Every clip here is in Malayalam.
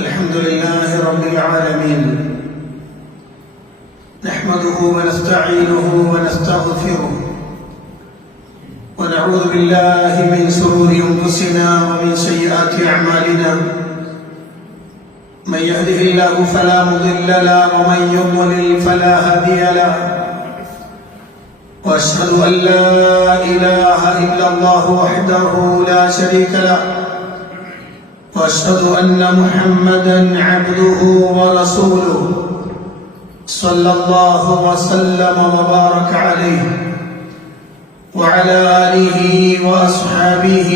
الحمد لله رب العالمين نحمده ونستعينه ونستغفره ونعوذ بالله من شرور أنفسنا ومن سيئات أعمالنا من يهده الله فلا مضل له ومن يضلل فلا هادي له وأشهد أن لا إله إلا الله وحده لا شريك له وأشهد أن محمدا عبده ورسوله صلى الله وسلم وبارك عليه وعلى آله وأصحابه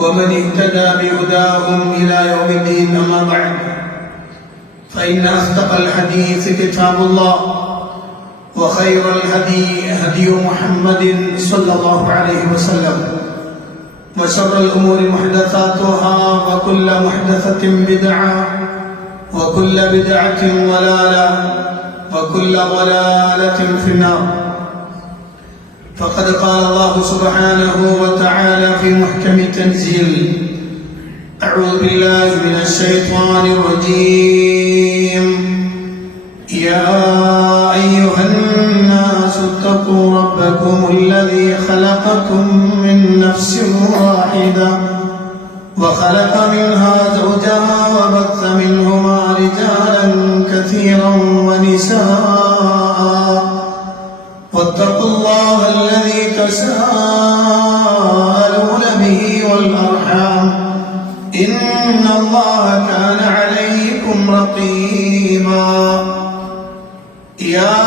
ومن اهتدى بهداهم إلى يوم الدين. أما بعد فإن أصدق الحديث كتاب الله وخير الهدي هدي محمد صلى الله عليه وسلم وشر الأمور محدثاتها وكل محدثة بدعة وكل بدعة ضلالة وكل ضلالة في النار. فقد قال الله سبحانه وتعالى في محكم تنزيل: أعوذ بالله من الشيطان الرجيم. يا أيها الناس اتقوا ربكم الذي خلقكم من نفس واحدة وخلق منها زوجها وبث منهما رجالا كثيرا ونساء واتقوا الله الذي تساءلون به والأرحام إن الله كان عليكم رقيبا. يا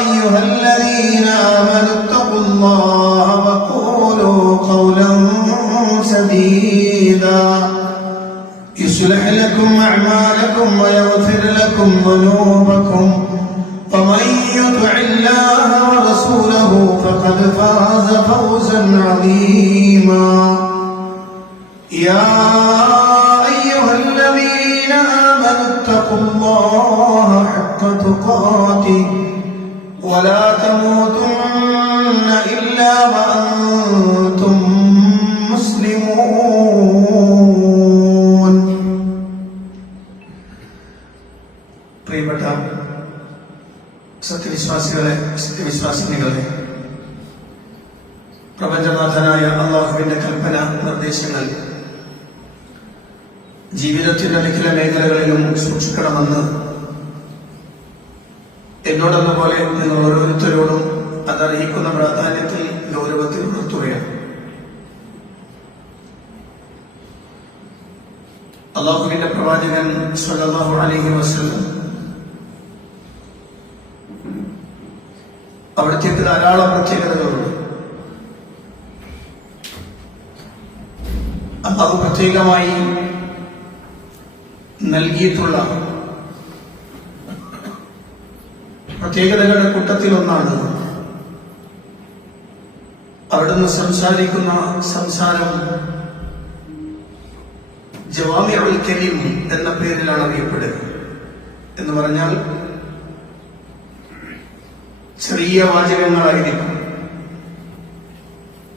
أيها الذين آمنوا اتقوا الله وقولوا قولا سديدا يصلح لكم أعمالكم ويغفر لكم ذنوبكم ومن يطع الله ورسوله فقد فاز فوزا عظيما. يا أيها الذين آمنوا اتقوا الله حق تقاته ولا تموتن إلا وأنتم مسلمون. പ്രിയപ്പെട്ട സത്യവിശ്വാസിനികളെ, പ്രപഞ്ചനാഥനായ അല്ലാഹുവിന്റെ കൽപ്പന നിർദ്ദേശങ്ങൾ ജീവിതത്തിന്റെ മിക്ക മേഖലകളിലും സൂക്ഷിക്കണമെന്ന് എന്നോടെന്ന പോലെ നിങ്ങൾ ഓരോരുത്തരോടും അതറിയിക്കുന്ന പ്രാധാന്യത്തിൽ ഗൗരവത്തിൽ ഉണർത്തുകയാണ്. അല്ലാഹുവിന്റെ പ്രവാചകൻ സ്വല്ലല്ലാഹു അലൈഹി വസല്ലം അവിടുത്തെ ധാരാളം പ്രത്യേകതകളുണ്ട്. അത് പ്രത്യേകമായി നൽകിയിട്ടുള്ള പ്രത്യേകതകളുടെ കൂട്ടത്തിലൊന്നാണ് അവിടുന്ന് സംസാരിക്കുന്ന സംസാരം ജവാമിഉൽ കലിം എന്ന പേരിലാണ് അറിയപ്പെടുക. എന്ന് പറഞ്ഞാൽ ചെറിയ വാചകങ്ങളായിരിക്കും,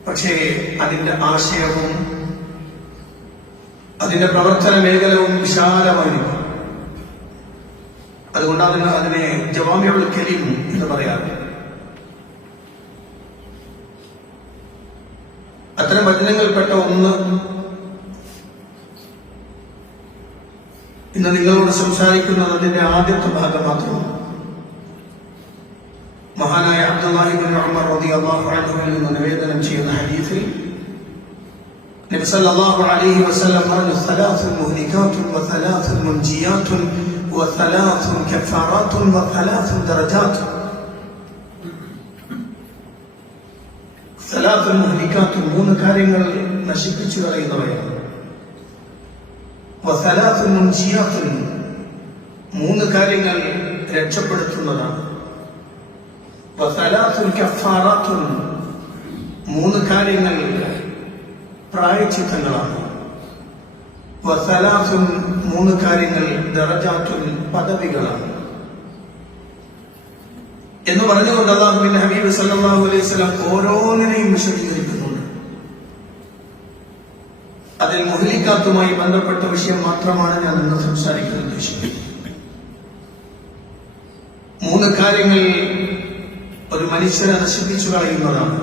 പക്ഷേ അതിന്റെ ആശയവും അതിന്റെ പ്രവർത്തന മേഖലവും വിശാലമായിരിക്കും. അതുകൊണ്ടാണ് അതിനെ ജവാമിഉൽ കലിം എന്ന് പറയാറ്. അത്തരം വചനങ്ങൾപ്പെട്ട ഒന്ന് ഇന്ന് നിങ്ങളോട് സംസാരിക്കുന്നത് അതിന്റെ ആദ്യത്തെ ഭാഗം മാത്രമാണ്. മഹാനായ അബ്ദുല്ലാഹി ഇബ്നു ഉമർ റളിയല്ലാഹു അൻഹുവിൽ നിന്ന് നിവേദനം ചെയ്യുന്ന ഹദീസിൽ നബി സല്ലല്ലാഹു അലൈഹി വസല്ലം പറഞ്ഞു: സലാസുൻ മുഹ്ലികാത്തുൻ വസലാസുൻ മുൻജിയാത്തുൻ വസലാസുൻ കഫാറാത്തുൻ വസലാസുൻ ദറജാത്തുൻ. സലാസുൻ മുഹ്ലികാത്തുൻ, മൂന്ന് കാര്യങ്ങൾ നശിപ്പിച്ചു കളയുന്നവയാണ്. വസലാസുൻ മുൻജിയാത്തുൻ, മൂന്ന് കാര്യങ്ങൾ രക്ഷപ്പെടുത്തുന്നതാണ്. വസലാസുൻ കഫാറാത്തുൻ, മൂന്ന് കാര്യങ്ങൾ പ്രായശ്ചിത്തങ്ങളാണ്. വസലാസുൻ, മൂന്ന് കാര്യങ്ങൾ ദറജാത്തുൻ, പദവികളാണ് എന്ന് പറഞ്ഞുകൊണ്ട് അല്ലാഹുവിന്റെ ഹബീബ് സല്ലല്ലാഹു അലൈഹി വസല്ലം ഓരോന്നിനെയും വിശദീകരിക്കുന്നുണ്ട്. അതിൽ മുഹ്ലിക്കാത്തുമായി ബന്ധപ്പെട്ട വിഷയം മാത്രമാണ് ഞാൻ ഇന്ന് സംസാരിക്കാൻ ഉദ്ദേശിക്കുന്നത്. 3 കാര്യങ്ങൾ ഒരു മനുഷ്യനെ നശിപ്പിച്ചു കളയുന്നതാണ്.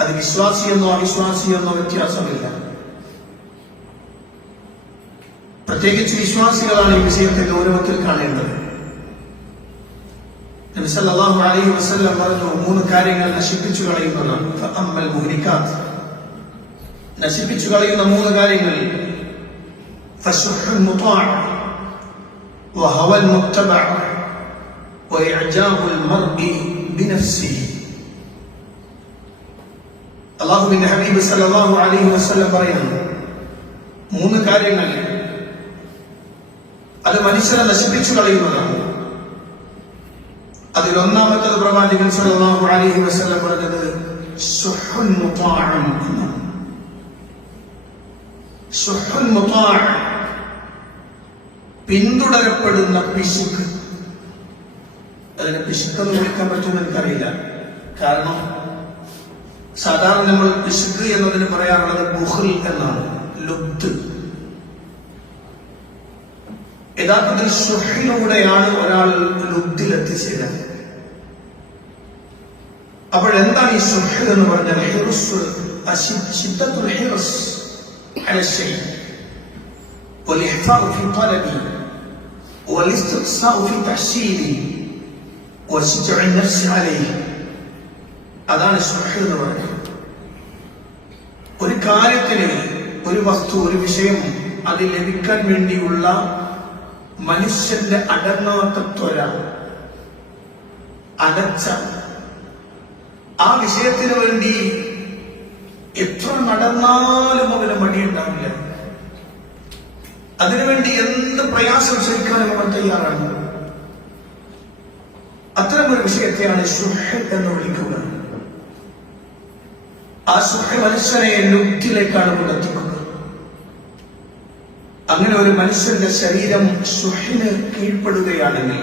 അത് വിശ്വാസിയെന്നോ അവിശ്വാസിയെന്നോ വ്യത്യാസമില്ല. പ്രത്യേകിച്ച് വിശ്വാസികളാണ് ഈ വിഷയത്തെ ഗൗരവത്തിൽ കാണേണ്ടത്. നബി സല്ലല്ലാഹു അലൈഹി വസല്ലം പറഞ്ഞു 3 കാര്യങ്ങൾ നശിപ്പിച്ചു കളയുന്നതാണ്. ഫഅമ്മൽ മുഹ്ലികാത്ത്, നശിപ്പിച്ചു കളയുന്ന 3 കാര്യങ്ങൾ ഫശുഹുൽ മുതാഅ വഹവൽ മുത്തബഅ വഇഅജാബുൽ മർഇ ബിനഫ്സിഹി. അല്ലാഹുവിന്റെ ഹബീബ് സല്ലല്ലാഹു അലൈഹി വസല്ലം പറയുന്നു 3 കാര്യങ്ങൾ അത് മനുഷ്യനെ നശിപ്പിച്ചു കളയുന്നതാണ്. അതിൽ ഒന്നാമത്തത് പ്രവാചകൻ സല്ലല്ലാഹു അലൈഹി വസല്ലം പറഞ്ഞത് സുഹുൽ മുതാഅ എന്നാണ്. സുഹുൽ മുതാഅ, പിന്തുടരപ്പെടുന്ന പിശുക്ക്. അതിനെ പിശുക്കെന്ന് വിളിക്കാൻ പറ്റുമെന്ന് എനിക്കറിയില്ല. കാരണം സാധാരണ നമ്മൾ പിശുക്ക് എന്നതിന് പറയാറുള്ളത് ബുഖ്ൽ എന്നാണ്, ലുബ്ദ്. യഥാർത്ഥത്തിൽ സുഹിലൂടെയാണ് ഒരാൾ ലുബ്ദിലെത്തിച്ചേരുന്നത്. അപ്പോൾ എന്താണ് ഈ സുഹിൽ എന്ന് പറഞ്ഞാൽ? ശിദ്ദത്തുൽ ഹിർസ് അല ശൈ والإحفاء في طلبه والاستقصاء في تحصيله وشجع النفس عليه. അതാണ് സുഹ് എന്ന് പറയുന്നത്. ഒരു കാര്യത്തിന്, ഒരു വസ്തു, ഒരു വിഷയം അത് ലഭിക്കാൻ വേണ്ടിയുള്ള മനുഷ്യന്റെ അടങ്ങാത്ത ത്വര, അടച്ച ആ വിഷയത്തിന് വേണ്ടി എത്ര നടന്നാലും അവന് മടിയുണ്ടാവില്ല. അതിനുവേണ്ടി എന്ത് പ്രയാസം സഹിക്കാനും അവൻ തയ്യാറാണ്. അത്തരമൊരു വിഷയത്തെയാണ് സുഹ് എന്ന് വിളിക്കുക. ആ സുഹ് മനുഷ്യനെ ലുബ്ദിലേക്കാണ് കൊണ്ടെത്തിക്കുക. അങ്ങനെ ഒരു മനുഷ്യന്റെ ശരീരം സുഹിന് കീഴ്പ്പെടുകയാണെങ്കിൽ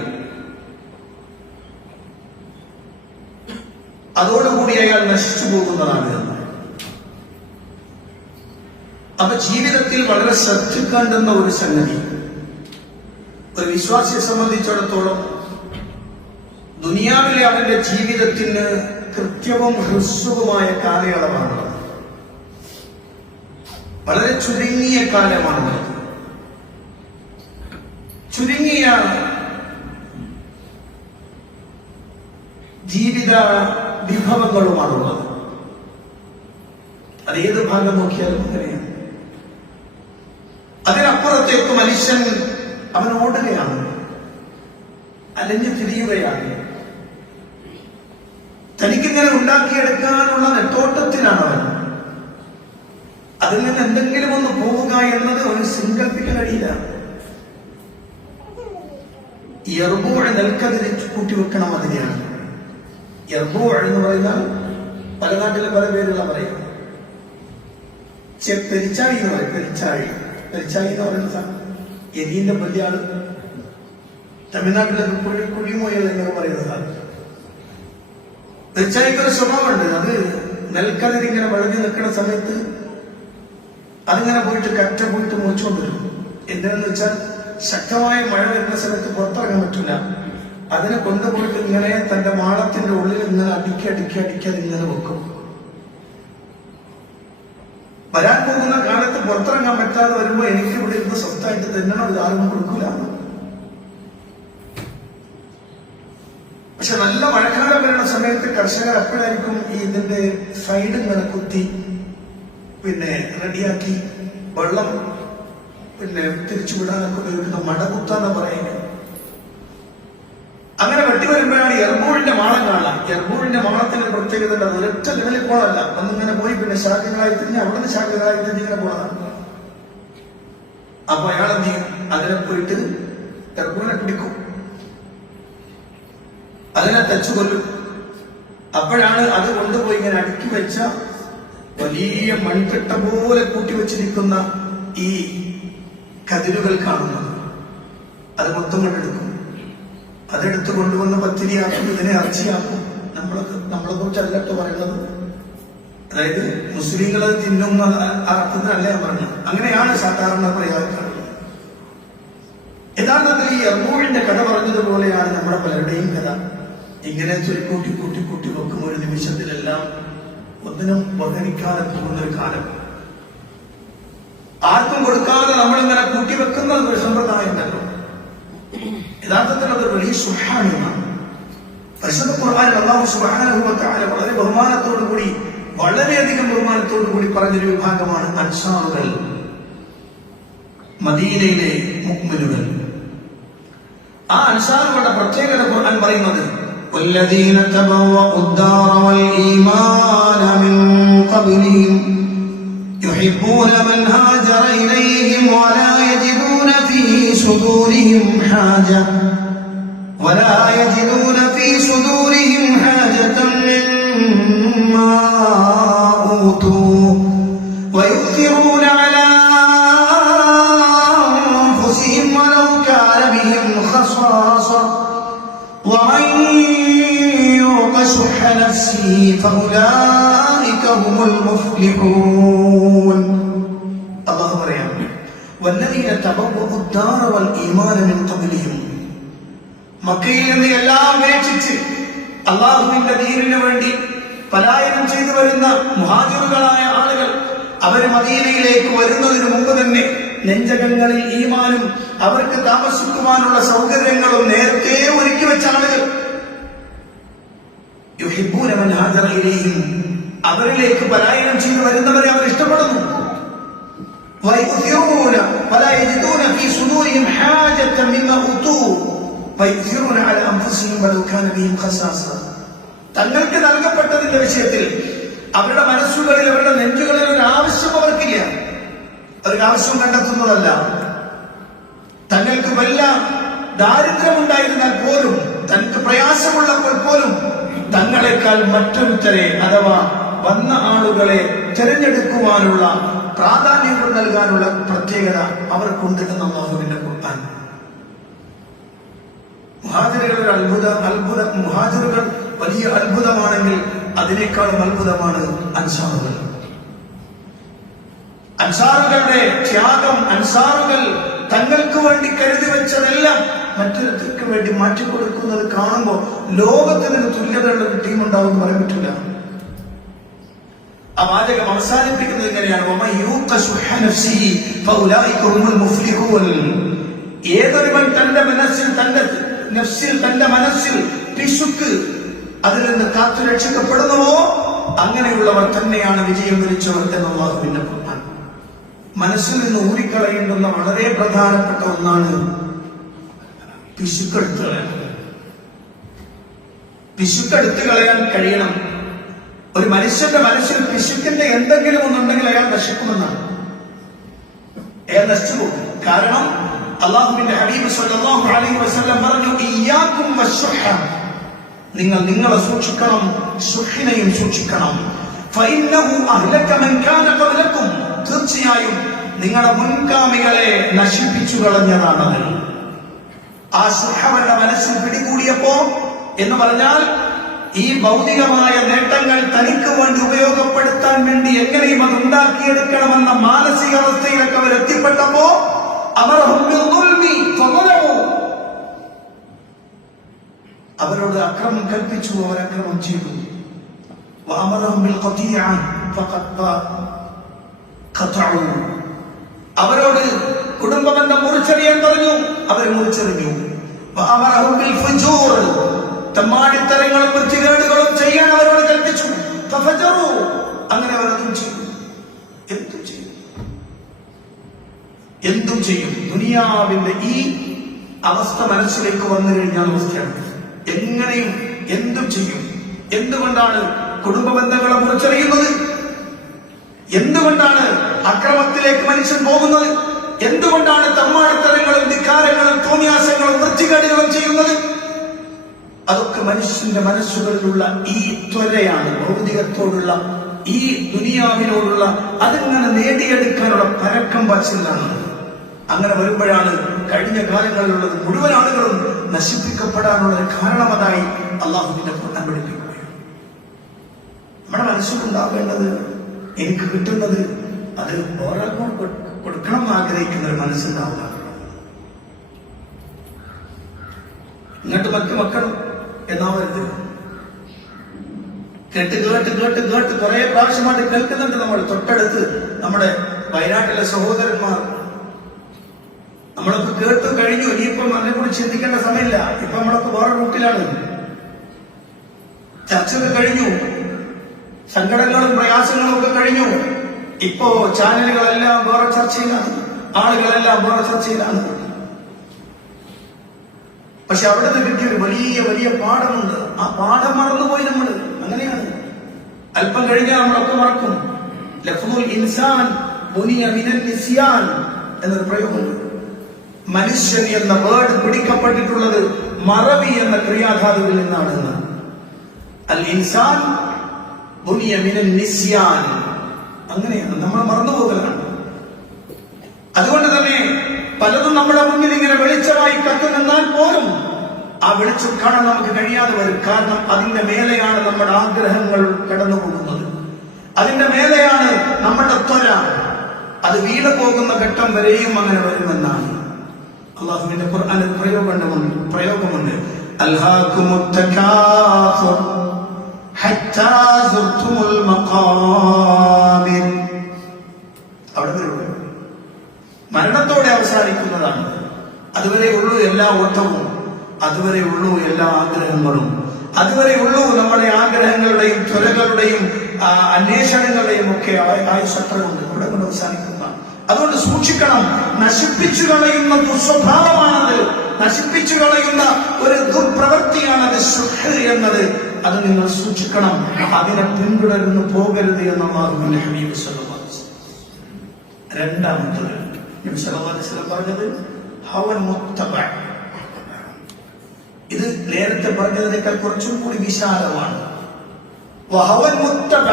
അതോടുകൂടി അയാൾ നശിച്ചു പോകുന്നതാണ്. അപ്പൊ ജീവിതത്തിൽ വളരെ ശ്രദ്ധിക്കേണ്ടുന്ന ഒരു സംഗതി, ഒരു വിശ്വാസിയെ സംബന്ധിച്ചിടത്തോളം ദുനിയാവിലെ അവന്റെ ജീവിതത്തിന് കൃത്യവും ഹ്രസ്വവുമായ കാലയളവാണുള്ളത്. വളരെ ചുരുങ്ങിയ കാലമാണുള്ളത്. ചുരുങ്ങിയ ജീവിത വിഭവങ്ങളുമാണുള്ളത്. അത് ഏത് ഭാഗം നോക്കിയാലും അങ്ങനെയാണ്. അതിനപ്പുറത്തേക്ക് മനുഷ്യൻ അവൻ ഓടുകയാണ്, അലഞ്ഞു തിരിയുകയാണ്. തനിക്കിങ്ങനെ ഉണ്ടാക്കിയെടുക്കാനുള്ള നെട്ടോട്ടത്തിലാണ് അവൻ. അതിൽ നിന്ന് എന്തെങ്കിലും ഒന്ന് പോവുക എന്നത് അവന് സങ്കല്പിക്കാൻ കഴിയില്ല. യർബൂഅ്, നെൽക്കതിരെ കൂട്ടിവെക്കണം, അതിനെയാണ് യർബൂഅ് എന്ന് പറയുന്നത്. പല നാട്ടിലും പല പേരുള്ള പറയും. പെരിച്ചാഴി എന്ന് പറയും. പെരിച്ചാഴി എന്ന് പറയുന്ന എരിന്റെ വലിയ ആള്. തമിഴ്നാട്ടിലെ കുഴിമോയൽ എന്നൊക്കെ പറയുന്ന സാധനം. പെരിച്ചാഴിക്കൊരു സ്വഭാവമുണ്ട്. അത് നെൽക്കതിരിങ്ങനെ വളഞ്ഞു നിൽക്കുന്ന സമയത്ത് അതിങ്ങനെ പോയിട്ട് കറ്റ പോയിട്ട് മുറിച്ചുകൊണ്ടിരും. എന്താണെന്ന് വെച്ചാൽ ശക്തമായ മഴ വരുന്ന സമയത്ത് പുറത്തിറങ്ങാൻ പറ്റില്ല. അതിനെ കൊണ്ടുപോയിട്ട് ഇങ്ങനെ തന്റെ മാളത്തിന്റെ ഉള്ളിൽ ഇങ്ങനെ അടുക്കി ഇങ്ങനെ വെക്കും. വരാൻ പോകുന്ന കാലത്ത് പുറത്തിറങ്ങാൻ പറ്റാതെ വരുമ്പോ എനിക്ക് ഇവിടെ ഇരുന്ന് സ്വസ്ഥമായിട്ട് തന്നണം, ഇത് ആരും കൊടുക്കൂല. പക്ഷെ നല്ല മഴക്കാലം വരുന്ന സമയത്ത് കർഷകർ അപ്പോഴായിരിക്കും ഇതിന്റെ സൈഡ് ഇങ്ങനെ കുത്തി റെഡിയാക്കി വെള്ളം തിരിച്ചുവിടാനൊക്കെ ഉപയോഗിക്കുന്ന മടകുത്താന്ന് പറയുന്നത്. അങ്ങനെ വെട്ടി വരുമ്പോഴാണ് എർബൂഴിന്റെ മാളം കാണാം. എർബൂഴിന്റെ മാളത്തിന്റെ പ്രത്യേകത ഒരൊറ്റ ലെവലിൽ പോകണല്ല, ഒന്നിങ്ങനെ പോയി ശാഖകളായി തിരിഞ്ഞ് അവിടുന്ന് ശാഖകളായി തിരിഞ്ഞ് ഇങ്ങനെ പോകണം. അപ്പൊ അയാളെന്ത് ചെയ്യും? അതിനെ പോയിട്ട് എർബൂഴിനെ പിടിക്കും, അതിനെ തച്ചു കൊല്ലും. അപ്പോഴാണ് അത് കൊണ്ടുപോയി ഇങ്ങനെ അടുക്കി വെച്ച വലിയ മൺകെട്ട പോലെ കൂട്ടിവെച്ചിരിക്കുന്ന ഈ കതിരുകൾ കാണുന്നത്. അത് മൊത്തം കൊണ്ടെടുക്കും. അതെടുത്ത് കൊണ്ടുവന്ന് പത്തിരിയാക്കും, ഇതിനെ ഇറച്ചിയാക്കും. നമ്മളെ കുറിച്ച് അല്ലട്ടോ പറയുന്നത്. അതായത് മുസ്ലിങ്ങൾ തിന്നുന്ന അർത്ഥത്തിനല്ല ഞാൻ പറഞ്ഞു. അങ്ങനെയാണ് സാധാരണ പ്രയോഗം. യഥാർത്ഥത്തിൽ ഈ യർമൂഹിന്റെ കഥ പറഞ്ഞതുപോലെയാണ് നമ്മുടെ പലരുടെയും കഥ. ഇങ്ങനെ ചുരുക്കൂട്ടി കൂട്ടി കൂട്ടി വെക്കും ഒരു നിമിഷത്തിലെല്ലാം ഒന്നിനും വഹനിക്കാതെ പോകുന്നൊരു കാലം. ആർക്കും കൊടുക്കാതെ നമ്മളിങ്ങനെ കൂട്ടിവെക്കുന്ന ഒരു സമ്പ്രദായം ഉണ്ടല്ലോ. യഥാർത്ഥത്തിൽ അത് വലിയ സുബ്ഹാനല്ലാഹ്. പരിശുദ്ധ ഖുർആനിൽ അല്ലാഹു സുബ്ഹാനഹു വ തആല വളരെ ബഹുമാനത്തോടു കൂടി, വളരെയധികം ബഹുമാനത്തോടു കൂടി പറഞ്ഞൊരു വിഭാഗമാണ് അൻസാറുകൾ, മദീനയിലെ മുഅ്മിനുകൾ. ആ അൻസാറുകളുടെ പ്രത്യേകത ഖുർആൻ പറയുന്നത് വല്ലദീന തബവ്വഉ الدار والإيمان من قبلهم يحبون من هاجر إليهم ولا يجدون في صدورهم حاجة مما أوتوا ويؤثرون على أنفسهم ولو كان بهم خصاصة ومن يوق شح نفسه فأولئك هم المفلحون. الله പറയാം والذين تبوأوا الدار والإيمان من قبلهم. മക്കയിൽ നിന്ന് എല്ലാം ഉപേക്ഷിച്ച് അള്ളാഹുവിന്റെ ദീനിനു വേണ്ടി പലായനം ചെയ്തു വരുന്ന മുഹാജിറുകളായ ആളുകൾ അവര് മദീനയിലേക്ക് വരുന്നതിന് മുമ്പ് തന്നെ നെഞ്ചകങ്ങളിൽ ഈമാനും അവർക്ക് താമസിക്കുവാനുള്ള സൗകര്യങ്ങളും നേരത്തെ ഒരുക്കി വെച്ച ആളുകൾ. യുഹിബ്ബൂന മൻ ഹാജറ ഇലൈഹിം, അവരിലേക്ക് പലായനം ചെയ്തു വരുന്നവരെ അവർ ഇഷ്ടപ്പെടുന്നു. വയുസിറൂന വലാ യജിദൂന ഫീ സുദൂരിഹിം ഹാജത്തൻ മിമ്മാ ഊതൂ വയുസിറൂന അലാ അൻഫുസിഹിം വലൗ കാന ബിഹിം ഖസാസ. തങ്ങൾക്ക് നൽകപ്പെട്ടതിന്റെ വിഷയത്തിൽ അവരുടെ മനസ്സുകളിൽ, അവരുടെ നെഞ്ചുകളിൽ ഒരു ആവശ്യം അവർക്കില്ല. ഒരു ആവശ്യം കണ്ടെത്തുന്നതല്ല. തങ്ങൾക്ക് വല്ല ദാരിദ്ര്യമുണ്ടായിരുന്നാൽ പോലും, തനിക്ക് പ്രയാസമുള്ളപ്പോൾ പോലും തങ്ങളെക്കാൾ മറ്റൊരുത്തരെ അഥവാ വന്ന ആളുകളെ തിരഞ്ഞെടുക്കുവാനുള്ള പ്രാധാന്യങ്ങൾ നൽകാനുള്ള പ്രത്യേകത അവർക്കുണ്ട് എന്ന് അല്ലാഹുവിന്റെ ഖുർആൻ. മുഹാജിറുകൾ ഒരു മുഹാജിറുകൾ വലിയ അത്ഭുതമാണെങ്കിൽ അതിനേക്കാളും അത്ഭുതമാണ് അൻസാറുകൾ. അൻസാറുകളുടെ ത്യാഗം, അൻസാറുകൾ തങ്ങൾക്ക് വേണ്ടി കരുതി വെച്ചതെല്ലാം മറ്റൊരുത്തർക്ക് വേണ്ടി മാറ്റിക്കൊടുക്കുന്നത് കാണുമ്പോൾ ലോകത്തിന് തുല്യതയുള്ള ഒരു ടീം ഉണ്ടാവും എന്ന് പറയാൻ പറ്റില്ല. ആ വാചകം അവസാനിപ്പിക്കുന്നത് ഇങ്ങനെയാണ്, ഏതൊരുവൻ തന്റെ മനസ്സിൽ പിശുക്ക് അതിൽ നിന്ന് കാത്തു രക്ഷിക്കപ്പെടുന്നുവോ അങ്ങനെയുള്ളവർ തന്നെയാണ് വിജയം വരിച്ചവർ എന്നുള്ളത്. പിന്നെ മനസ്സിൽ നിന്ന് ഊരിക്കളയേണ്ടുന്ന വളരെ പ്രധാനപ്പെട്ട ഒന്നാണ് പിശുക്കെടുത്ത് കളയാൻ. പിശുക്കെടുത്ത് കളയാൻ കഴിയണം. ഒരു മനുഷ്യന്റെ മനസ്സിൽ പിശുക്കിന്റെ എന്തെങ്കിലും ഒന്നുണ്ടെങ്കിൽ അയാൾ നശിക്കുമെന്നാണ്. അയാൾ നശിച്ചു പോകും. കാരണം അല്ലാഹുവിന്റെ ഹബീബ് സ്വല്ലല്ലാഹു അലൈഹി വസല്ലം പറഞ്ഞു, ഇയ്യാകും വശുഹ, നിങ്ങൾ നിങ്ങളെ സൂക്ഷിക്കണം, ശുഹിനെയും സൂക്ഷിക്കണം. ഫഇന്നഹു അഹ്ലക മൻ കാന ഖബ്ലകും, തീർച്ചയായും നിങ്ങളുടെ മുൻഗാമികളെ നശിപ്പിച്ചു കളഞ്ഞതാണത്. ആ ശുഹ അവരുടെ മനസ്സിൽ പിടികൂടിയപ്പോ എന്ന് പറഞ്ഞാൽ ഈ ഭൗതികമായ നേട്ടങ്ങൾ തനിക്ക് വേണ്ടി ഉപയോഗപ്പെടുത്താൻ വേണ്ടി എങ്ങനെയും അത് ഉണ്ടാക്കിയെടുക്കണമെന്ന മാനസികാവസ്ഥയിലൊക്കെ അവർ എത്തിപ്പെട്ടപ്പോ അവരോട് അക്രമം കൽപ്പിച്ചു, അവർ അക്രമം ചെയ്തു. അവരോട് കുടുംബബന്ധം മുറിച്ചെറിയാൻ പറഞ്ഞു, അവർ മുറിച്ചെറിഞ്ഞു. തമ്മാടിത്തരങ്ങളും വൃത്തികേടുകളും ചെയ്യാൻ അവരോട് കൽപ്പിച്ചു. അങ്ങനെ അവർ അതും ചെയ്തു. എന്തും ചെയ്യും. ദുനിയാവിന്റെ ഈ അവസ്ഥ മനസ്സിലേക്ക് വന്നു കഴിഞ്ഞാൽ അവസ്ഥയാണ്. എങ്ങനെയും എന്തും ചെയ്യും. എന്തുകൊണ്ടാണ് കുടുംബ ബന്ധങ്ങളെ മുറിച്ചറിയുന്നത്? എന്തുകൊണ്ടാണ് അക്രമത്തിലേക്ക് മനുഷ്യൻ പോകുന്നത്? എന്തുകൊണ്ടാണ് തമ്മാടിത്തരങ്ങളും ധിക്കാരങ്ങളും തോന്നിയാസങ്ങളും വൃത്തികേടുകളും ചെയ്യുന്നത്? അതൊക്കെ മനുഷ്യന്റെ മനസ്സുകളിലുള്ള ഈ ത്വരയാണ്, ഭൗതികത്തോടുള്ള ഈ ദുനിയാവിനോടുള്ള അതിങ്ങനെ നേടിയെടുക്കാനുള്ള പരക്കം പാച്ചിലാണ്. അങ്ങനെ വരുമ്പോഴാണ് കഴിഞ്ഞ കാലങ്ങളിലുള്ളത് മുഴുവൻ ആളുകളും നശിപ്പിക്കപ്പെടാനുള്ള കാരണമതായി അള്ളാഹുവിന്റെ ഖുർആൻ പഠിപ്പിക്കുകയാണ്. നമ്മുടെ മനസ്സിലുണ്ടാവേണ്ടത് എനിക്ക് കിട്ടുന്നത് അത് ഒരാൾക്കോട് കൊടുക്കണം എന്ന് ആഗ്രഹിക്കുന്ന ഒരു മനസ്സുണ്ടാവുക. ഇങ്ങോട്ട് മറ്റു മക്കൾ എന്നാവരുത്. കേട്ട് കേട്ട് കേട്ട് കേട്ട് കുറെ പ്രാവശ്യമായിട്ട് കേൾക്കുന്നുണ്ട്. നമ്മൾ തൊട്ടടുത്ത് നമ്മുടെ വയനാട്ടിലെ സഹോദരന്മാർ നമ്മളൊക്കെ കേട്ട് കഴിഞ്ഞു. ഇനിയിപ്പം അതിനെക്കുറിച്ച് ചിന്തിക്കേണ്ട സമയമില്ല. ഇപ്പൊ നമ്മളൊക്കെ വേറെ റൂട്ടിലാണ്. ചർച്ചകൾ കഴിഞ്ഞു, സങ്കടങ്ങളും പ്രയാസങ്ങളും ഒക്കെ കഴിഞ്ഞു. ഇപ്പോ ചാനലുകളെല്ലാം വേറെ ചർച്ചയിലാണ്, ആളുകളെല്ലാം വേറെ ചർച്ചയിലാണ്. പക്ഷെ അവിടെ നിന്ന് കിട്ടിയൊരു വലിയ വലിയ പാഠമുണ്ട്. ആ പാഠം മറന്നുപോയി നമ്മൾ. അങ്ങനെയാണ്, അല്പം കഴിഞ്ഞാൽ നമ്മളൊക്കെ മറക്കും. ലഫ്ദുൽ ഇൻസാൻ ബുനിയ മിനൽ നിസ്യാൻ എന്നൊരു പ്രയോഗമുണ്ട്. മനുഷ്യൻ എന്ന വേർഡ് പിടിക്കപ്പെട്ടിട്ടുള്ളത് മറവി എന്ന ക്രിയാധാതുവിൽ നിന്നാണ്. അൽ ഇൻസാൻ ബുനിയ മിനൽ നിസ്യാൻ. അങ്ങനെയാണ്, നമ്മൾ മറന്നുപോകലാണ്. അതുകൊണ്ട് തന്നെ പലതും നമ്മുടെ മുന്നിൽ ഇങ്ങനെ വെളിച്ചമായി കത്തു നിന്നാൽ പോലും ആ വെളിച്ചം കാണാൻ നമുക്ക് കഴിയാതെ വരും. കാരണം അതിന്റെ മേലെയാണ് നമ്മുടെ ആഗ്രഹങ്ങൾ കടന്നു പോകുന്നത്. അതിന്റെ മേലെയാണ് നമ്മുടെ ത്വര. അത് വീണു പോകുന്ന ഘട്ടം വരെയും അങ്ങനെ വരുമെന്നാണ് അള്ളാഹുവിന്റെ ഖുർആനിൽ പ്രയോഗമുണ്ട്. അൽഹാകുമുത് തകാസുർ ഹത്താ സുർതുമുൽ മഖാബിർ. അവിടെ മരണത്തോടെ അവസാനിക്കുന്നതാണ്. അതുവരെ ഉള്ളൂ എല്ലാ ഓട്ടവും, അതുവരെ ഉള്ളൂ എല്ലാ ആഗ്രഹങ്ങളും, അതുവരെ ഉള്ളൂ നമ്മുടെ ആഗ്രഹങ്ങളുടെയും ത്വരകളുടെയും അന്വേഷണങ്ങളുടെയും ഒക്കെ ആയുസത്രമുണ്ട്. അവിടെ കൊണ്ട് അവസാനിക്കുന്നതാണ്. അതുകൊണ്ട് സൂക്ഷിക്കണം. നശിപ്പിച്ചു കളയുന്ന ദുസ്വഭാവമാണത്, നശിപ്പിച്ചു കളയുന്ന ഒരു ദുർപ്രവൃത്തിയാണത് ശുഹ് എന്നത്. അത് നിങ്ങൾ സൂക്ഷിക്കണം. അതിനെ പിന്തുടർന്നു പോകരുത് എന്ന് അല്ലാഹുവിന്റെ ഹബീബ് സല്ലല്ലാഹു അലൈഹി വസല്ലം. രണ്ടാമത്തത് നബി സല്ലല്ലാഹു അലൈഹി വസല്ലം പറഞ്ഞത് ഹവൻ മുത്തബ. ഇത് നേരത്തെ പറഞ്ഞതിനേക്കാൾ കുറച്ചും കൂടി വിശാലമാണ്. വഹവൻ മുത്തബ,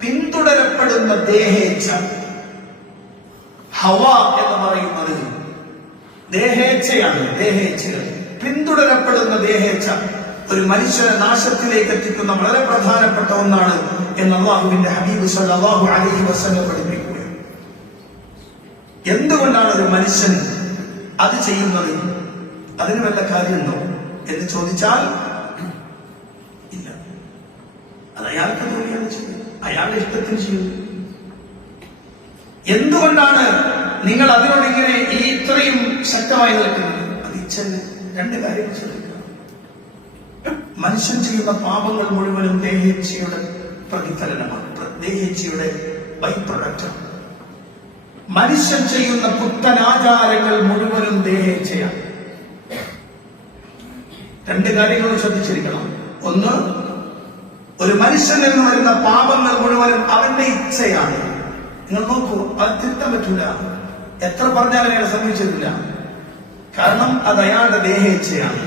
പിന്തുടരപ്പെടുന്ന ദേഹേച്ഛ. ഹവ എന്ന് പറയുന്നത് ദേഹേച്ഛയാണ്. ദേഹേച്ഛകൾ, പിന്തുടരപ്പെടുന്ന ദേഹേച്ഛ ഒരു മനുഷ്യനെ നാശത്തിലേക്ക് എത്തിക്കുന്ന വളരെ പ്രധാനപ്പെട്ട ഒന്നാണ് എന്ന് അല്ലാഹുവിന്റെ ഹബീബ് സല്ലല്ലാഹു അലൈഹി വസല്ലം പഠിപ്പിക്കുക. എന്തുകൊണ്ടാണ് ഒരു മനുഷ്യൻ അത് ചെയ്യുന്നത്? അതിന് വല്ല കാര്യമുണ്ടോ എന്ന് ചോദിച്ചാൽ ഇല്ല. അത് അയാൾക്ക് തോന്നിയാണ് ചെയ്യുന്നത്, അയാളുടെ ഇഷ്ടത്തിന് ചെയ്യുന്നു. എന്തുകൊണ്ടാണ് നിങ്ങൾ അതിനോട് ഇങ്ങനെ ഇത്രയും ശക്തമായി നിൽക്കുന്നത്? അത് ഇച്ഛന് രണ്ട് കാര്യങ്ങൾ ശ്രദ്ധിക്കുക. മനുഷ്യൻ ചെയ്യുന്ന പാപങ്ങൾ മുഴുവനും ദേഹേച്ഛയുടെ പ്രതിഫലനമാണ്, ദേഹേച്ഛയുടെ ബൈ പ്രൊഡക്റ്റാണ്. മനുഷ്യൻ ചെയ്യുന്ന പുത്തനാചാരങ്ങൾ മുഴുവനും ദേഹേച്ഛയാണ്. രണ്ട് കാര്യങ്ങൾ ശ്രദ്ധിച്ചിരിക്കണം. ഒന്ന്, ഒരു മനുഷ്യനിൽ നിന്ന് വരുന്ന പാപങ്ങൾ മുഴുവനും അവന്റെ ഇച്ഛയാണ്. നിങ്ങൾ നോക്കൂ, അത് തിരുത്താൻ പറ്റൂല. എത്ര പറഞ്ഞാലും അയാളെ സംഭവിച്ചിട്ടില്ല. കാരണം അത് അയാളുടെ ദേഹേച്ഛയാണ്.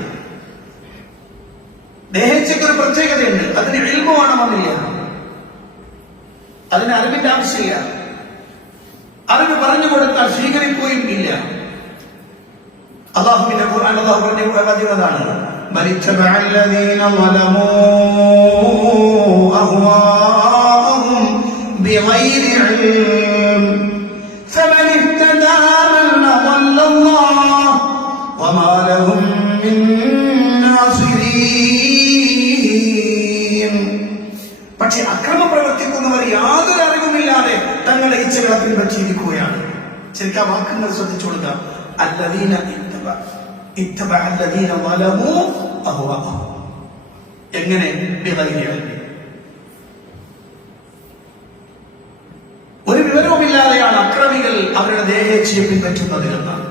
ദേഹേച്ഛയ്ക്ക് ഒരു പ്രത്യേകതയുണ്ട്. അതിന് ഇൽമു വേണമെന്നില്ല, അതിന് അറിവിന്റെ ആവശ്യമില്ല. അറിവ് പറഞ്ഞു കൊടുത്താൽ സ്വീകരിക്കുകയും ഇല്ല. അല്ലാഹുവിന്റെ ഖുർആൻ അല്ലാഹു പറഞ്ഞതാണ് ബലിത്തബഅല്ലദീന ളലമൂ അഹ്വാഅഹും ബിഗൈരി ഇൽം ഫമൻ ഇഹ്തദാ മൻ അളല്ലല്ലാഹു വമാ ലഹും മിൻ നാസിരീൻ. പക്ഷേ അക്രമം പ്രവർത്തിക്കുന്നവർ യാതൊരു അറിവുമില്ലാതെ തങ്ങളുടെ ഇച്ഛകളെ പിൻപറ്റിയിരിക്കുകയാണ്. ശരിക്കും ആ വാക്കുകൾ ശ്രദ്ധിച്ചു കൊടുക്കുക. അല്ലദീന ഇത്തബഅ അല്ലദീന ളലമൂ അഹ്വാഅഹും. എങ്ങനെ? ബിഗൈരി ഇൽം. ഒരു വിവരവുമില്ലാതെയാണ് അക്രമികൾ അവരുടെ ദേഹേച്ഛയെ പിൻപറ്റുന്നത് എന്നാണ്.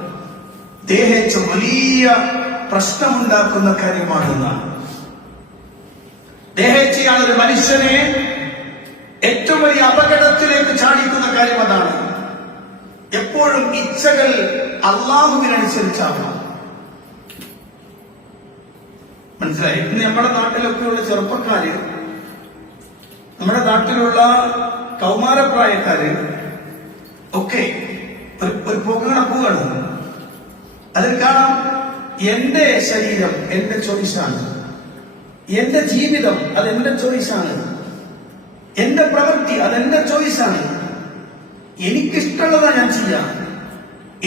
ദേഹേച്ഛ വലിയ പ്രശ്നമുണ്ടാക്കുന്ന കാര്യമാണെന്നാണ്. ദേഹേച്ഛയാണ് ഒരു മനുഷ്യനെ ഏറ്റവും വലിയ അപകടത്തിലേക്ക് ചാടിക്കുന്ന കാര്യം. അതാണ് എപ്പോഴും ഇച്ഛകൾ അള്ളാഹുവിനനുസരിച്ചാവണം. മനസ്സിലായി? ഇന്ന് നമ്മുടെ നാട്ടിലൊക്കെയുള്ള ചെറുപ്പക്കാര്, നമ്മുടെ നാട്ടിലുള്ള കൗമാരപ്രായക്കാര് ഒക്കെ ഒരു പോവുകയാണ്. അതിൽ കാണാം എന്റെ ശരീരം എന്റെ ചോയ്സാണ്, എന്റെ ജീവിതം അതെന്റെ ചോയ്സാണ്, എന്റെ പ്രവൃത്തി അതെന്റെ ചോയ്സാണ്. എനിക്കിഷ്ടമുള്ളതാണ് ഞാൻ ചെയ്യാം,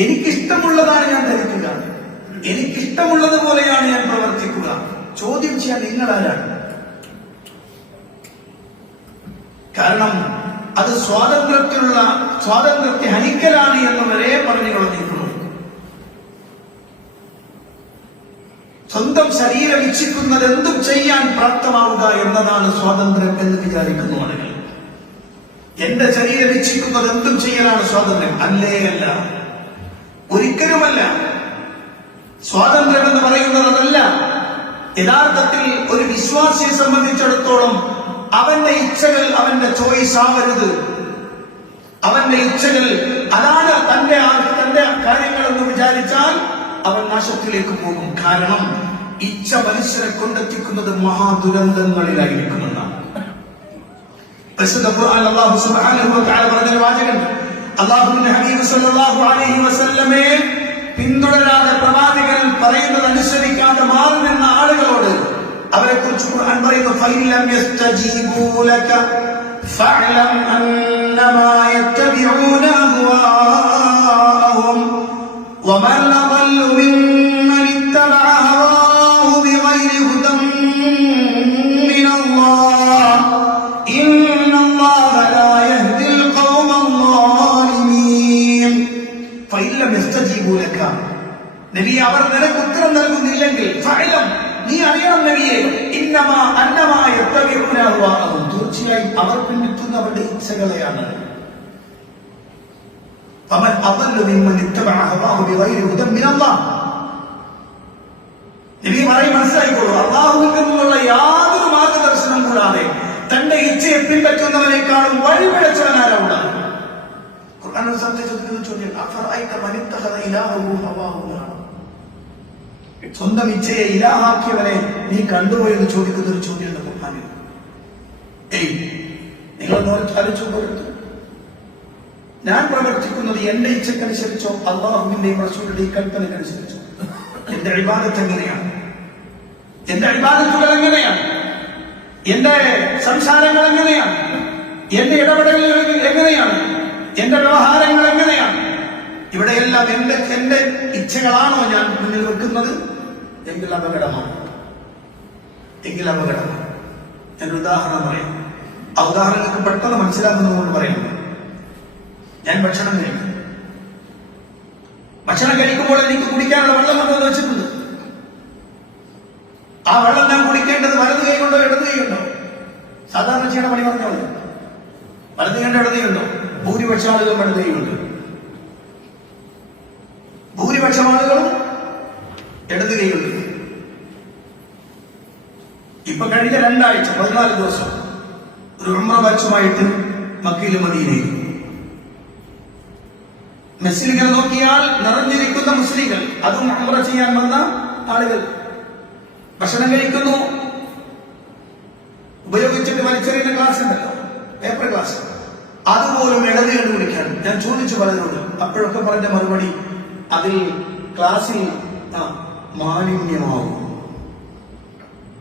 എനിക്കിഷ്ടമുള്ളതാണ് ഞാൻ ധരിക്കുക, എനിക്കിഷ്ടമുള്ളതുപോലെയാണ് ഞാൻ പ്രവർത്തിക്കുക. ചോദ്യം ചെയ്യാൻ നിങ്ങൾ ആരാണ്? കാരണം അത് സ്വാതന്ത്ര്യത്തെ ഹനിക്കലാണ് എന്ന് വരെ പറഞ്ഞു കളഞ്ഞിരിക്കുന്നു. സ്വന്തം ശരീരം ഇച്ഛിക്കുന്നത് എന്തും ചെയ്യാൻ പ്രാപ്തമാവുക എന്നതാണ് സ്വാതന്ത്ര്യം എന്ന് വിചാരിക്കുന്നു ആളുകൾ. എന്റെ ശരീരം ഇച്ഛിക്കുന്നത് എന്തും ചെയ്യാനാണ് സ്വാതന്ത്ര്യം. അല്ലേ അല്ല, ഒരിക്കലുമല്ല. സ്വാതന്ത്ര്യം എന്ന് പറയുന്നത് അതല്ല. യഥാർത്ഥത്തിൽ ഒരു വിശ്വാസിയെ സംബന്ധിച്ചിടത്തോളം അവന്റെ ഇച്ഛകൾ അവന്റെ ചോയ്സ് ആവരുത്. അവന്റെ ഇച്ഛകൾ അതാണ് തന്റെ കാര്യങ്ങളെന്ന് വിചാരിച്ചാൽ അവൻ നാശത്തിലേക്ക് പോകും. കാരണം ഇച്ഛ മനുഷ്യരെ കൊണ്ടെത്തിക്കുന്നത് മഹാദുരന്തങ്ങളിലായിരിക്കുമെന്നാണ്. അല്ലാഹു സുബ്ഹാനഹു വ തആല പറഞ്ഞ വാചകം, അല്ലാഹുവിന്റെ ഹബീബ് സല്ലല്ലാഹു അലൈഹി വസല്ലമയെ പിന്തുടരാതെ പ്രവാചകൻ പറയുന്നത് അനുസരിക്കാതെ മാറി നിന്ന ആളുകളോട് അവരെ കുറിച്ച് ഖുർആൻ പറയുന്നു, ഫൈലം യസ്തജീബൂ ലക ഫഅലം അന്നമാ യത്തബിഊന അഹ്വാഅഹും വമൻ അദല്ലു മിമ്മൻ ഇത്തബഅ ഹവാഹു ബിഗൈരി ഹുദൻ മിനല്ലാഹ് ഇന്നല്ലാഹ ലാ യഹ്ദിൽ ഖൗമൽ ളാലിമീൻ. ഫൈലം യസ്തജീബൂ ലക, നബിയെ അവർ നിനക്ക് ഉത്തരം നൽകുന്നില്ലെങ്കിൽ ഫഅലം, നീ അറിയണം നബിയെ, ഇന്നമാ അന്നമാ യത്തബിഊന അഹ്വാഅഹും, തീർച്ചയായും അവർ പിന്തുടരുന്ന അവരുടെ ഇച്ഛകളെയാണ്. ഫമൻ അദല്ലു മിമ്മൻ ഇത്തബഅ ഹവാഹു ബിഗൈരി ഹുദൻ മിനല്ലാഹ്, നബി പറയും മനസ്സിലായിക്കോളൂ, അല്ലാഹുവിൽ നിന്നുള്ള യാതൊരു മാർഗദർശനം കൂടാതെ തന്റെ ഇച്ഛയെ പിൻപറ്റുന്നവനേക്കാളും വഴിപിഴച്ചവനാരാണ്? ഖുർആൻ ചോദ്യം, അഫറഅയ്ത മൻ ഇത്തഖദ ഇലാഹഹു ഹവാഹു, സ്വന്തം ഇച്ഛയെ ഇലാഹാക്കിയവനെ നീ കണ്ടുപോയെന്ന് ചോദിക്കുന്ന ഒരു ചോദ്യമുണ്ട് ഖുർആനിൽ. നിങ്ങൾ ആലോചിച്ചു പോകരുത്. ഞാൻ പ്രവർത്തിക്കുന്നത് എന്റെ ഇച്ഛക്കനുസരിച്ചോ അല്ലാഹുവിന്റെയും റസൂലിന്റെയും കൽപ്പനക്കനുസരിച്ചോ? എന്റെ ഇബാദത്ത് എങ്ങനെയാണ്? എന്റെ ഇബാദത്തുകൾ എങ്ങനെയാണ്? എന്റെ സംസാരങ്ങൾ എങ്ങനെയാണ്? എന്റെ ഇടപെടലുകൾ എങ്ങനെയാണ്? എന്റെ വ്യവഹാരങ്ങൾ എങ്ങനെയാണ്? ഇവിടെയെല്ലാം എന്റെ ഇച്ഛകളാണോ ഞാൻ മുന്നിൽ വെക്കുന്നത്? എങ്കിൽ അപകടമാണ്. ഞാൻ ഉദാഹരണം പറയാം. ആ ഉദാഹരണങ്ങൾക്ക് പെട്ടെന്ന് മനസ്സിലാകുന്നതുകൊണ്ട് പറയാം. ഞാൻ ഭക്ഷണം കഴിക്കുമ്പോൾ എനിക്ക് കുടിക്കാനുള്ള വെള്ളം കൊണ്ടുവന്ന് വെച്ചിട്ടുണ്ട്. ആ വെള്ളം ഞാൻ കുടിക്കേണ്ടത് വലത് കൈ കൊണ്ടോ ഇടത് കൈ കൊണ്ടോ? സാധാരണ ചെയ്യണ പണി പറഞ്ഞാൽ മതി. വലത് കൈ ഇടത് കൈ ഉണ്ടോ? ഭൂരിപക്ഷം ആളുകളും ഇടത് കൈ ഉണ്ട്. ഭൂരിപക്ഷം ആളുകളും ഇടത് കൈയുണ്ട്. ഇപ്പൊ കഴിഞ്ഞ 2 ആഴ്ച 14 ദിവസം ഒരു ഉംറ ബാച്ചുമായിട്ട് മക്കയിലും മദീനയിലും മുസ്ലിങ്ങൾ നോക്കിയാൽ നിറഞ്ഞിരിക്കുന്ന മുസ്ലിങ്ങൾ, അതും ഉംറ ചെയ്യാൻ വന്ന ആളുകൾ ഭക്ഷണം കഴിക്കുന്നു. ഉപയോഗിച്ചിട്ട് വലിച്ചെറിയുന്ന ഗ്ലാസ് ഉണ്ടല്ലോ, പേപ്പർ ഗ്ലാസ്, അതുപോലും ഇടത് കണ്ട് കുടിക്കാൻ ഞാൻ ചോദിച്ചു പലരോട്. അപ്പോഴൊക്കെ പറഞ്ഞ മറുപടി, അതിൽ ക്ലാസ്സിൽ മാലിന്യമാവും.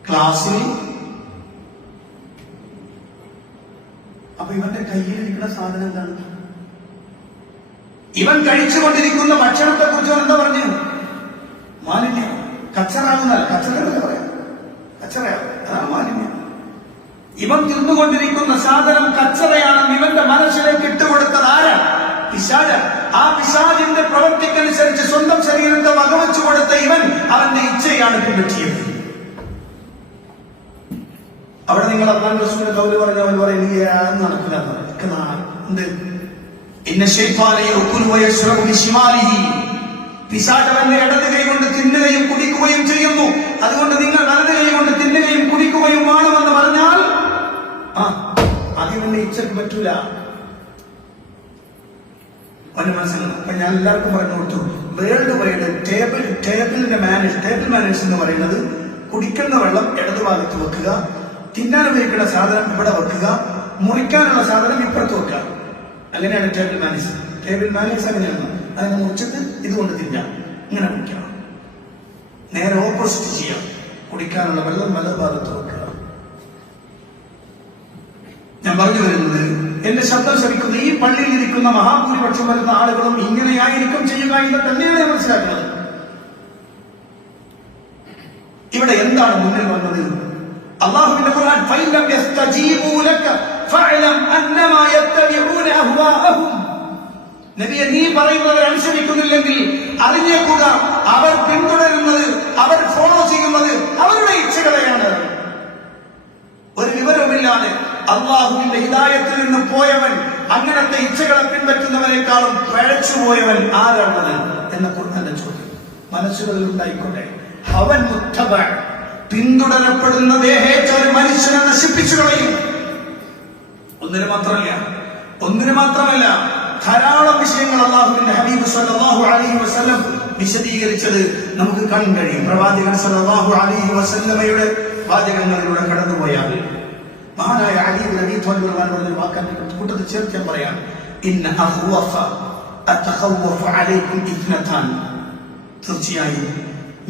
ക്ലാസ്സിൽ അപ്പൊ ഇവന്റെ കയ്യിലിരിക്കുന്ന സാധനം എന്താണ്? ഇവൻ കഴിച്ചുകൊണ്ടിരിക്കുന്ന ഭക്ഷണത്തെ കുറിച്ച് എന്താ പറഞ്ഞു? മാലിന്യം, കച്ചറാകുന്നല്ല, കച്ചറ പറയാം, കച്ചറയാണ്, അതാണ് മാലിന്യം. ഇവൻ തിന്നുകൊണ്ടിരിക്കുന്ന സാധനം കച്ചറയാണെന്ന് ഇവന്റെ മനസ്സിലേക്ക് ഇട്ടുകൊടുത്തത് ആരാ? പിശാച്. ആ പിശാചിന്റെ പ്രവൃത്തിക്കനുസരിച്ച് സ്വന്തം ശരീരത്തെ വകവെച്ചു കൊടുത്ത ഇവൻ അവന്റെ ഇച്ഛയാണ് പിൻപറ്റിയത്. അവിടെ നിങ്ങൾ അല്ലാഹു റസൂലിന്റെ ഖൗല് പറഞ്ഞ അവൻ പറയുന്നത് നടക്കില്ല. എന്ത്? ഇന്ന ശൈത്താന യഅകുലു വയശ്റബു ബിശിമാലിഹി, പിശാച് അവന്റെ ഇടത് കൈ കൊണ്ട് തിന്നുകയും കുടിക്കുകയും ചെയ്യുന്നു. അതുകൊണ്ട് നിങ്ങൾ വലത് കൈ കൊണ്ട് തിന്നുകയും കുടിക്കുകയും വേണമെന്ന് പറഞ്ഞാൽ അതിന്റെ ഇച്ഛക്ക് പറ്റൂല. മനസ്സിലാവും. അപ്പൊ ഞാൻ എല്ലാവർക്കും പറഞ്ഞു കൊടുത്തു, വേൾഡ് വൈഡ് ടേബിൾ മാനേഴ്സ് എന്ന് പറയുന്നത് കുടിക്കുന്ന വെള്ളം ഇടത് ഭാഗത്ത് വെക്കുക, തിന്നാൻ ഉപയോഗിക്കുന്ന സാധനം ഇവിടെ വെക്കുക, മുറിക്കാനുള്ള സാധനം ഇപ്പുറത്ത് വെക്കുക. അങ്ങനെയാണ് ടേബിൾ മാനേഴ്സ്. അങ്ങനെയാണ് അതിനെ മുറിച്ചിട്ട് ഇതുകൊണ്ട് തിന്നാം, ഇങ്ങനെ മുറിക്കണം. നേരെ ഓപ്പോസിറ്റ് ചെയ്യാം. കുടിക്കാനുള്ള വെള്ളം വലതുഭാഗത്ത് വെക്കുക. ഞാൻ പറഞ്ഞു വരുന്നത്, എന്റെ ശബ്ദം ശ്രമിക്കുന്ന ഈ പള്ളിയിൽ ഇരിക്കുന്ന മഹാഭൂരിപക്ഷം വരുന്ന ആളുകളും ഇങ്ങനെയായിരിക്കും ചെയ്യുക എന്ന് തന്നെയാണ് ഞാൻ മനസ്സിലാക്കുന്നത്. ഇവിടെ എന്താണ് മുന്നിൽ വന്നത്? അല്ലാഹുവിന്റെ ഖുർആൻ ഫൈലം യസ്തജീബൂ ലക ഫഅലം അന്നമാ യത്തബിഊന അഹ്വാഅഹും. നബിയെ, നീ പറയുന്നത് അനുസരിക്കുന്നില്ലെങ്കിൽ അറിഞ്ഞേക്കുക, അവർ പിന്തുടരുന്നത്, അവർ ഫോളോ ചെയ്യുന്നത് അവരുടെ ഇച്ഛകളെയാണ്. ഒരു വിവരവുമില്ലാതെ അള്ളാഹുവിന്റെ ഹിദായത്തിൽ നിന്ന് പോയവൻ, അങ്ങനത്തെ ഇച്ഛകളെ പിൻപറ്റുന്നവരെക്കാളും പഴച്ചുപോയവൻ ആരാണത് എന്ന ഖുർആന്റെ ചോദ്യം മനസ്സുകളിൽ ഉണ്ടായിക്കൊണ്ടേ. അവൻ മുത്തബ, പിന്തുടരപ്പെടുന്ന ദേഹേറ്റ ഒരു മനുഷ്യനെ നശിപ്പിച്ചു കളയും. ഒന്നിനു മാത്രമല്ല ധാരാളം വിഷയങ്ങൾ അല്ലാഹുവിന്റെ ഹബീബ് സല്ലല്ലാഹു അലൈഹി വസല്ലം വിശദീകരിച്ചത് നമുക്ക് കാണാൻ കഴിയും. പ്രവാചകൻ സല്ലല്ലാഹു അലൈഹി വസല്ലമയുടെ വാചകങ്ങളിലൂടെ കടന്നുപോയാൽ മഹാനായ അലി ഇബ്നു അബീ ത്വാലിബ് പറഞ്ഞ വാക്കാണ് കൂട്ടത്തിൽ ചേർക്കാൻ പറയാം. ഇന്ന അഖ്വഫ അതഖവഫ അലൈക്കും ഇത്നതാൻ. തീർച്ചയായും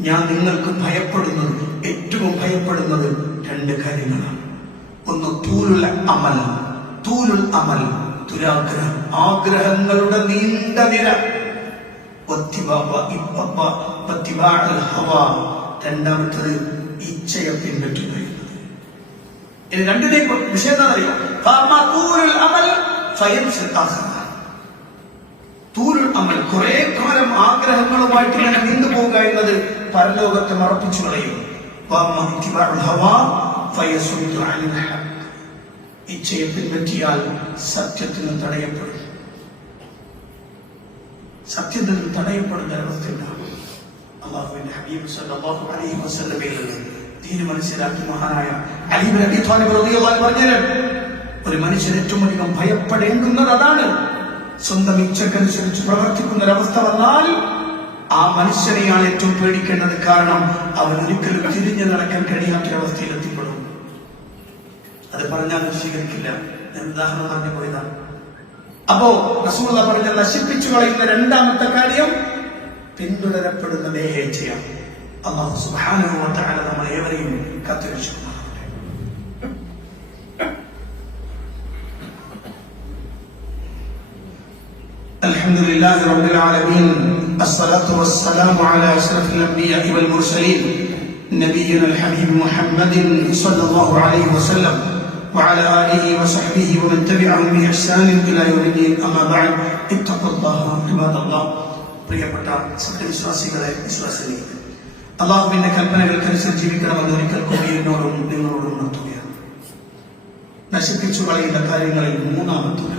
ഞാൻ നിങ്ങൾക്ക് ഭയപ്പെടുന്നത്, ഏറ്റവും ഭയപ്പെടുന്നത് രണ്ട് കാര്യങ്ങളാണ്. ഒന്ന് തൂലുൽ അമൽ, ദുരാഗ്രഹം, ആഗ്രഹങ്ങളുടെ നീണ്ട നിര. രണ്ടാമത്തത് ഇച്ഛയെ പിൻപറ്റുക എന്നത്. ഇത് രണ്ടിനെയും വിഷയം എന്താ അറിയാം? തൂലുൽ അമൽ, കുറെ കാലം ആഗ്രഹങ്ങളുമായിട്ട് ഇങ്ങനെ നീണ്ടുപോവുക എന്നത് പരലോകത്തെ മറപ്പിച്ചു കളയും. ഇച്ഛയെ പിൻപറ്റിയാൽ സത്യത്തിന് തടയപ്പെടും. സത്യത്തിന് തടയപ്പെടുന്ന അവസ്ഥയുണ്ടാകും. അല്ലാഹുവിന്റെ ഹബീബ് സല്ലല്ലാഹു അലൈഹി വസല്ലമയിൽ ദീൻ മനസ്സിലാക്കി മഹാനായ അലി ഇബ്നു അബീ ത്വാലിബ് റളിയല്ലാഹു അൻഹു പറഞ്ഞത്, ഒരു മനുഷ്യൻ ഏറ്റവും അധികം ഭയപ്പെടേണ്ടുന്നത് അതാണ്. സ്വന്തം ഇച്ഛക്കനുസരിച്ച് പ്രവർത്തിക്കുന്ന ഒരവസ്ഥ വന്നാൽ ആ മനുഷ്യനെയാണ് ഏറ്റവും പേടിക്കേണ്ടത്. കാരണം അവൻ ഒരിക്കലും തിരിഞ്ഞു നടക്കാൻ കഴിയാത്തൊരവസ്ഥയിൽ എത്തിപ്പെടും. അത് പറഞ്ഞാൽ സ്വീകരിക്കില്ല. ഞാൻ ഉദാഹരണം പറഞ്ഞു പോയതാണ്. അപ്പോ റസൂലുള്ളാഹി പറഞ്ഞ നശിപ്പിച്ചു കളയുന്ന രണ്ടാമത്തെ കാര്യം പിന്തുടരപ്പെടുന്ന ദേഹേച്ഛയാണ്. അല്ലാഹു സുബ്ഹാനഹു വ തആല നമ്മളെ ഏവരെയും കാത്തുരക്ഷിക്കുന്നു. الحمد لله رب العالمين، الصلاة والسلام على أشرف الأنبياء والمرسلين نبينا الحبيب محمد صلى الله عليه وسلم وعلى آله وصحبه ومن تبعهم بإحسان إلى يوم الدين. أما بعد، اتقوا الله عباد الله. പ്രിയപ്പെട്ട സത്യവിശ്വാസികളെ, വിശ്വാസികളെ, അല്ലാഹുവിന്റെ കൽപ്പനകൾക്കനുസരിച്ച് ജീവിക്കണമെന്ന് ഒരിക്കൽ കൂടി എന്നോടും നിങ്ങളോടും ഉണർത്തുകയാണ്. നശിപ്പിച്ചു കളയുന്ന കാര്യങ്ങളിൽ മൂന്നാമത്തത്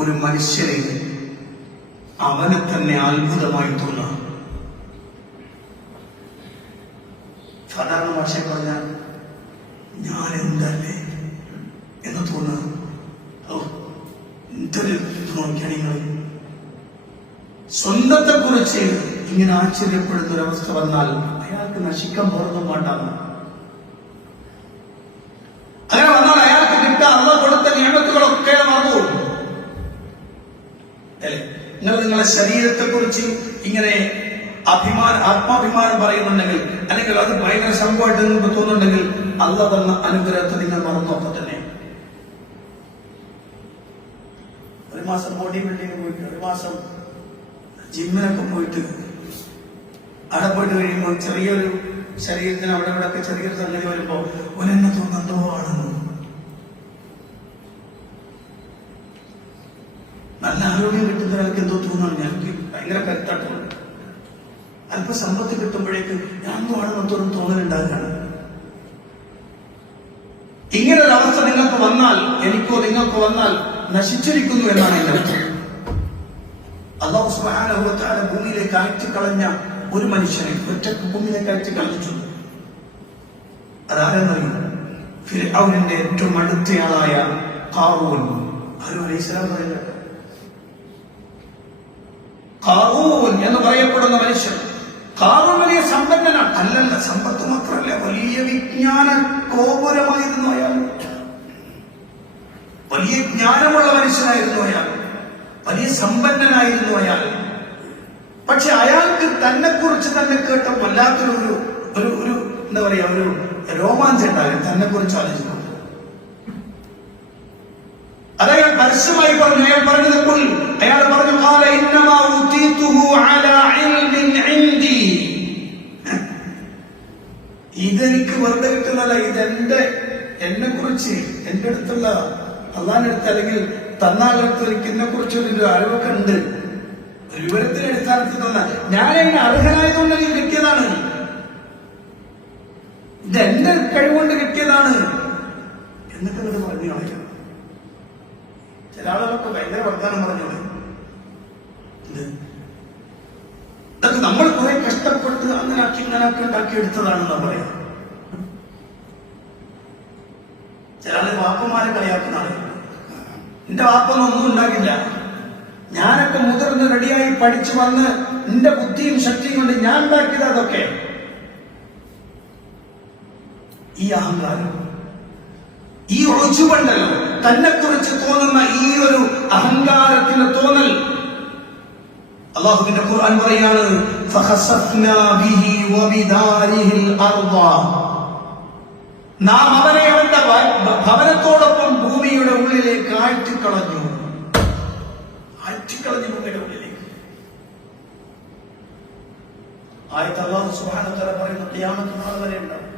ഒരു മനുഷ്യനെ അവനെ തന്നെ അത്ഭുതമായി തോന്നാം. സാധാരണ ഭാഷ പറഞ്ഞാൽ ഞാൻ എന്തല്ലേ എന്ന് തോന്നുക. എന്തൊരു നോക്കിയാണ് നിങ്ങൾ സ്വന്തത്തെ കുറിച്ച് ഇങ്ങനെ ആശ്ചര്യപ്പെടുന്ന ഒരവസ്ഥ വന്നാൽ അയാൾക്ക് നശിക്കാൻ പോറൊന്നും വേണ്ടാകും. അങ്ങനെ വന്നാൽ അയാൾക്ക് കിട്ടാൻ അള്ളാഹ് കൊടുത്ത നിയമത്തുകളൊക്കെ മറന്നു അല്ലേ? നിങ്ങൾ നിങ്ങളെ ശരീരത്തെ കുറിച്ച് ഇങ്ങനെ ആത്മാഭിമാനം പറയുന്നുണ്ടെങ്കിൽ, അല്ലെങ്കിൽ അത് ഭയങ്കര സംഭവമായിട്ട് നിങ്ങൾക്ക് തോന്നുന്നുണ്ടെങ്കിൽ അള്ളാഹ് തന്ന അനുഗ്രഹത്തെ നിങ്ങൾ മറന്നൊക്കെ തന്നെ. ഒരു മാസം ബോഡി ബിൽഡിംഗ് പോയിട്ട്, ഒരു മാസം ജിമ്മിനൊക്കെ പോയിട്ട്, അവിടെ പോയിട്ട് കഴിയുമ്പോൾ ചെറിയൊരു ശരീരത്തിന് അവിടെ ഇവിടെ ഒക്കെ ചെറിയൊരു സംഗതി വരുമ്പോ ഒരെന്നെ തോന്നുന്നോ ആണെന്ന്. നല്ല ആരോഗ്യം കിട്ടുന്ന ഒരാൾക്ക് എന്തോ തോന്നുന്നു, ഞങ്ങൾക്ക് ഭയങ്കര കരുത്താട്ടുണ്ട്. അല്പ സമ്പത്ത് കിട്ടുമ്പോഴേക്ക് ഞാൻ എന്തോ ആണെന്നോറും തോന്നലുണ്ടാകുകയാണ്. ഇങ്ങനെ ഒരു അവസ്ഥ നിങ്ങൾക്ക് വന്നാൽ, എനിക്കോ നിങ്ങൾക്കോ വന്നാൽ നശിച്ചിരിക്കുന്നു എന്നാണ് എന്റെ അർത്ഥം. അല്ലാഹു സുബ്ഹാനഹു വ തആല ഭൂമിയിലേക്ക് അയച്ചുകളഞ്ഞ ഒരു മനുഷ്യനെ ഒറ്റക്ക് ഭൂമിയിലേക്ക് അയച്ചുകളഞ്ഞു. അതാരെന്നറിയും? ഫിർഔനിന്റെ ഏറ്റവും അടുത്തയാളായ ഖാറൂൻ. ആരും അലൈഹിസ്സലാം പറയുന്നത് ഖാറൂൻ എന്ന് പറയപ്പെടുന്ന മനുഷ്യൻ. ഖാറൂൻ വലിയ സമ്പന്നനാണ്. അല്ലല്ല, സമ്പത്ത് മാത്രമല്ല, വലിയ വിജ്ഞാന ഗോപുരമായിരുന്നു അയാൾ. വലിയ ജ്ഞാനമുള്ള മനുഷ്യനായിരുന്നു അയാൾ. വലിയ സമ്പന്നനായിരുന്നു അയാൾ. പക്ഷെ അയാൾക്ക് തന്നെ കുറിച്ച് തന്നെ കേട്ട വല്ലാത്തൊരു ഒരു എന്താ പറയാ, ഒരു രോമാഞ്ചം ഉണ്ടാകും തന്നെ കുറിച്ച് ആലോചിക്കുമ്പോൾ. അതയാൾ പരസ്യമായി പറഞ്ഞു. അയാൾ പറഞ്ഞത് അയാൾ പറഞ്ഞു, ഖാല ഇന്നമാ ഉതീതുഹു അലാ ഇൽമിൻ ഇൻദി. ഇതെനിക്ക് വെറുതെ കിട്ടുന്നല്ല, ഇതെന്റെ എന്നെ കുറിച്ച് എന്റെ അടുത്തുള്ള അള്ളാന്റെ അടുത്ത് അല്ലെങ്കിൽ തന്നാലടുത്ത് എനിക്ക് എന്നെ കുറിച്ച് ഒരു അറിവൊക്കെ ഉണ്ട്. ഒരു വിവരത്തിന്റെ അടിസ്ഥാനത്തിൽ തന്ന ഞാൻ അതിന് അർഹനായതുകൊണ്ട് എനിക്ക് കിട്ടിയതാണ്. ഇതെന്റെ കഴിവുകൊണ്ട് കിട്ടിയതാണ് എന്നൊക്കെ ഇത് പറഞ്ഞു കളയാം. ചില ആളുകളൊക്കെ ഭയങ്കര വർത്താനം പറഞ്ഞോളെ. ഇതൊക്കെ നമ്മൾ കുറെ കഷ്ടപ്പെട്ട് അങ്ങനാക്കി ഇങ്ങനാക്കി ഉണ്ടാക്കിയെടുത്തതാണെന്നാ പറയാം. ചില ആള് വാപ്പന്മാരെ കളിയാക്കുന്ന ആളുകൾ. എന്റെ വാപ്പൊന്നും ഉണ്ടാക്കില്ല, ഞാനൊക്കെ മുതിർന്ന് റെഡിയായി പഠിച്ചു വന്ന് എന്റെ ബുദ്ധിയും ശക്തിയും കൊണ്ട് ഞാൻ ഉണ്ടാക്കിയത് അതൊക്കെ. ഈ അഹങ്കാരം, ഈ ഒഴിച്ചുകൊണ്ടല്ലോ തന്നെ കുറിച്ച് തോന്നുന്ന ഈ ഒരു അഹങ്കാരത്തിന്റെ തോന്നൽ, അല്ലാഹുവിന്റെ ഖുർആൻ പറയാണ്, ഫഖസഫ്നാ ബിഹി വബിദാരിഹിൽ അർദ. നാം അവനെ അവന്റെ ഭവനത്തോടൊപ്പം ഭൂമിയുടെ ഉള്ളിലേക്ക് ആഴ്ത്തിക്കളഞ്ഞു. ഭൂമിയുടെ ഉള്ളിലേക്ക്. ആയത്ത് അല്ലാഹു സുബ്ഹാനഹു വ തആല പറയുന്നു, ഖിയാമത്ത് നാൾ വരെ ഉണ്ടാവും.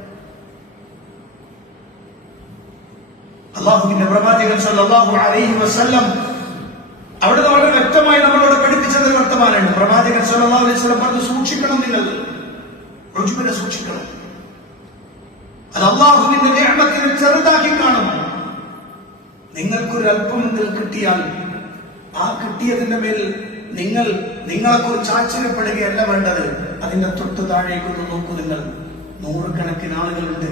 അല്ലാഹുവിന്റെ പ്രവാചകൻ സല്ലല്ലാഹു അലൈഹി വസല്ലം അവിടുന്ന് വളരെ വ്യക്തമായി നമ്മളോട് പഠിപ്പിച്ചത് വർത്തമാനമാണ്. പ്രവാചകൻ സല്ലല്ലാഹു അലൈഹി വസല്ലം പറഞ്ഞു, സൂക്ഷിക്കണം, നിങ്ങൾ റുജുവിനെ സൂക്ഷിക്കണം. അത് അല്ലാഹുവിന്റെ നിഅമത്തിനെ ചെറുതാക്കി കാണും. നിങ്ങൾക്കൊരു അല്പമെങ്കിൽ കിട്ടിയാൽ ആ കിട്ടിയതിന്റെ മേൽ നിങ്ങളെ കുറിച്ച് ആശ്ചര്യപ്പെടുകയല്ല വേണ്ടത്. അതിന്റെ തൊട്ട് താഴേക്കൊന്ന് നോക്കൂ. നിങ്ങൾ നൂറുകണക്കിന് ആളുകളുണ്ട്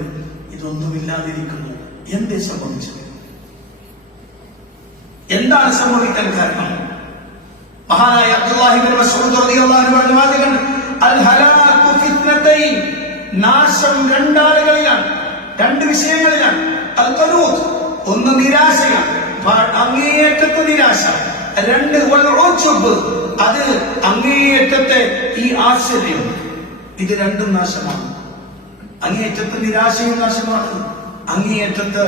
ഇതൊന്നുമില്ലാതിരിക്കുന്നു. എന്തേ സംഭവിച്ചത്? എന്താണ് സംഭവിക്കാൻ കാരണം? മഹാനായ അബ്ദുല്ലാഹി ഇബ്നു മസ്ഊദ് റളിയല്ലാഹു അൻഹു പറഞ്ഞ വാചകം, അൽ ഹലാകു ഫിത്നതൈൻ, നാശം രണ്ടാളുകളിലാണ്, രണ്ട് വിഷയങ്ങളിലാണ്. അൽ ഖനൂത്, ഒന്ന് നിരാശയാണ്, അങ്ങേയറ്റത്തെ നിരാശ. രണ്ട് വൽ ഉജ്ബ്, അത് അങ്ങേയറ്റത്തെ ഈ ആശ്ചര്യം. ഇത് രണ്ടും നാശമാണ്. അങ്ങേയറ്റത്തെ നിരാശയും നാശമാണ്, അങ്ങേയറ്റത്ത്